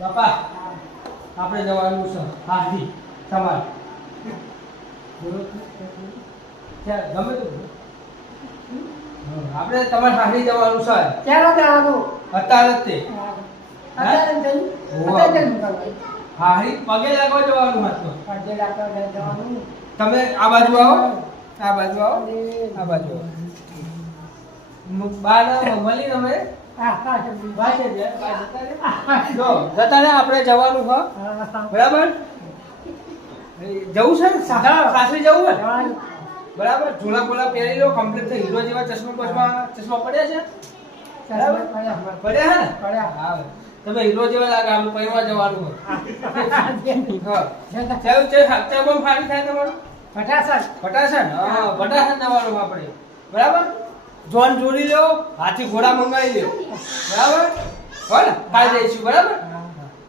બાપા આપણે જવાનું છે હાથી તમારે ગમે તો આપણે તમારે હાથી જવાનું છે ક્યારે જવાનું? અત્યારે જ તે અત્યારે જઈ અત્યારે જઈ નીકળવાનું. હારી પગે લાગવા જવાનું હતું પગે લાગવા જવાનું. તમે આ બાજુ આવો આ બાજુ આવો આ બાજુ આવો બાના મળી અમે હા હા જલ્દી. ભાઈ છે જો જતા રે આપણે જવાનું હ બરાબર જવું છે ને સાસરી જવું હોય જવાનું. બરાબર ઝોલા બોલા પહેરી લો કમ્પ્લીટ થઈ હીરો જેવા ચશ્મા પડ્યા છે બરાબર પડ્યા હે ને પડ્યા. હા તમે હીરો જેવા લાગે આપણે પરિવાર જવાનું હોય જતા. ચાલો છે હાથે બમ ફાડી થાય તમારું ફટાફટ. પટાશન હા પટાશન જવાનું આપણે બરાબર જોન જોડી લો હાથી ઘોડા મંગાવી લ્યો બરાબર હો ને કાલ જઈશું બરાબર